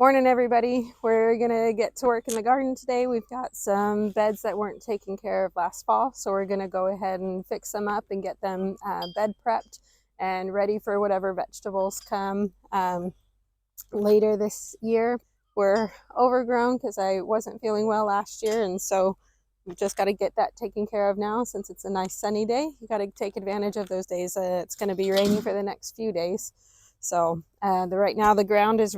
Morning, everybody. We're gonna get to work in the garden today. We've got some beds that weren't taken care of last fall, so we're gonna go ahead and fix them up and get them bed prepped and ready for whatever vegetables come later this year. We're overgrown because I wasn't feeling well last year, and so we've just got to get that taken care of now. Since it's a nice sunny day, you got to take advantage of those days. It's going to be rainy for the next few days, so right now the ground is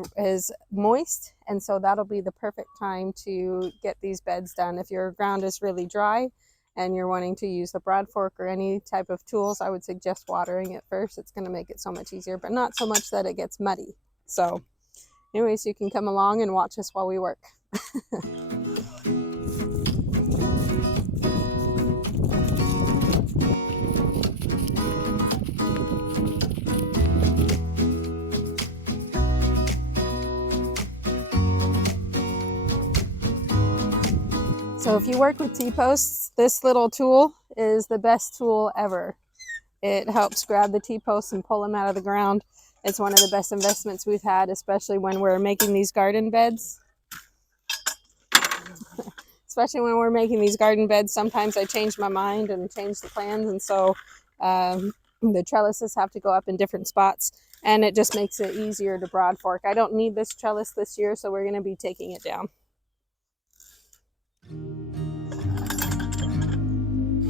moist, and so that'll be the perfect time to get these beds done. If your ground is really dry and you're wanting to use the broad fork or any type of tools, I would suggest watering it first. It's going to make it so much easier, but not so much that it gets muddy. So anyways, you can come along and watch us while we work. So if you work with T-posts, this little tool is the best tool ever. It helps grab the T-posts and pull them out of the ground. It's one of the best investments we've had, especially when we're making these garden beds. Sometimes I change my mind and change the plans, and so the trellises have to go up in different spots, and it just makes it easier to broad fork. I don't need this trellis this year, so we're going to be taking it down.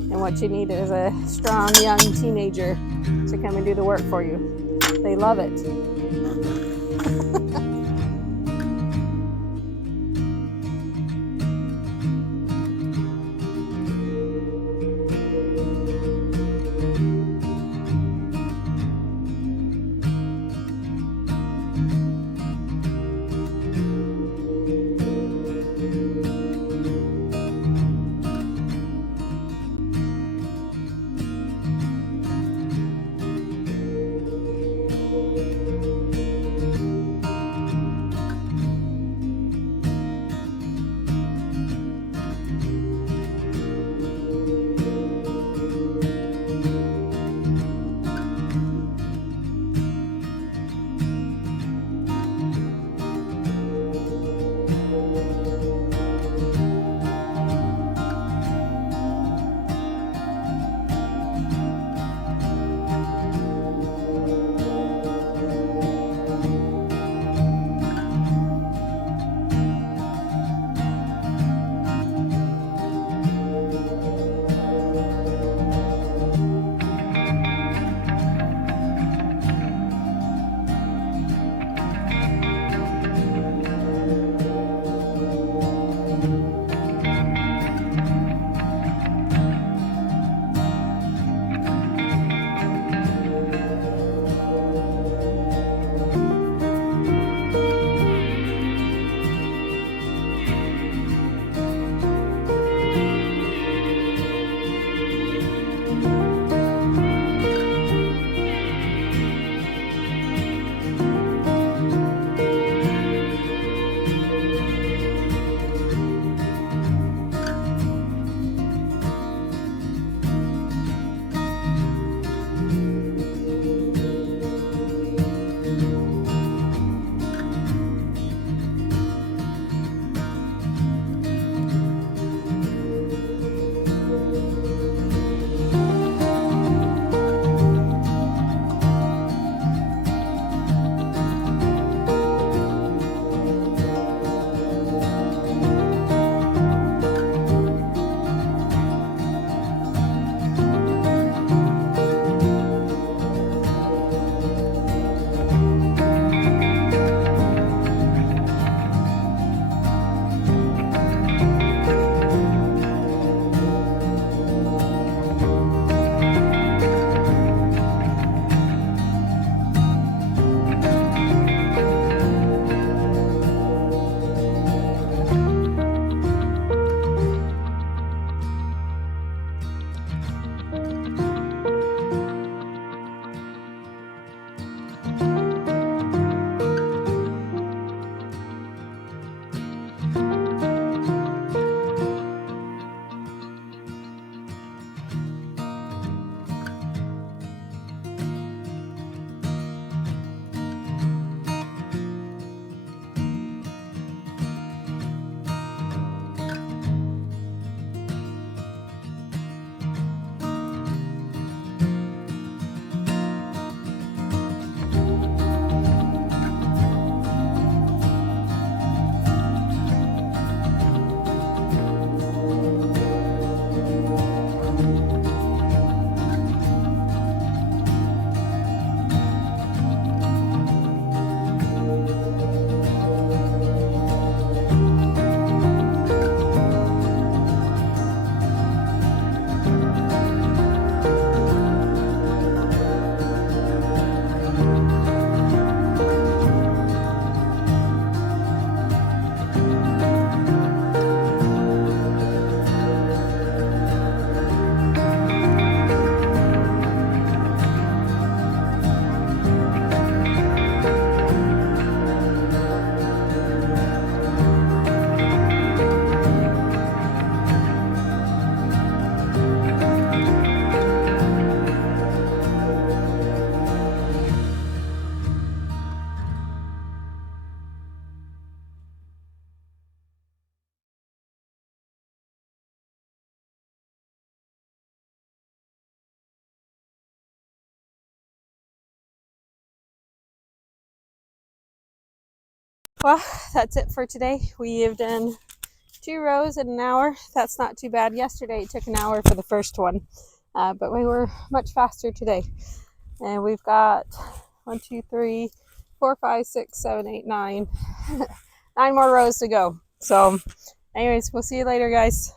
And what you need is a strong young teenager to come and do the work for you. They love it. Well, that's it for today. We have done 2 rows in an hour. That's not too bad. Yesterday it took an hour for the first one, but we were much faster today. And we've got 1, 2, 3, 4, 5, 6, 7, 8, 9 9 more rows to go. So anyways, we'll see you later, guys.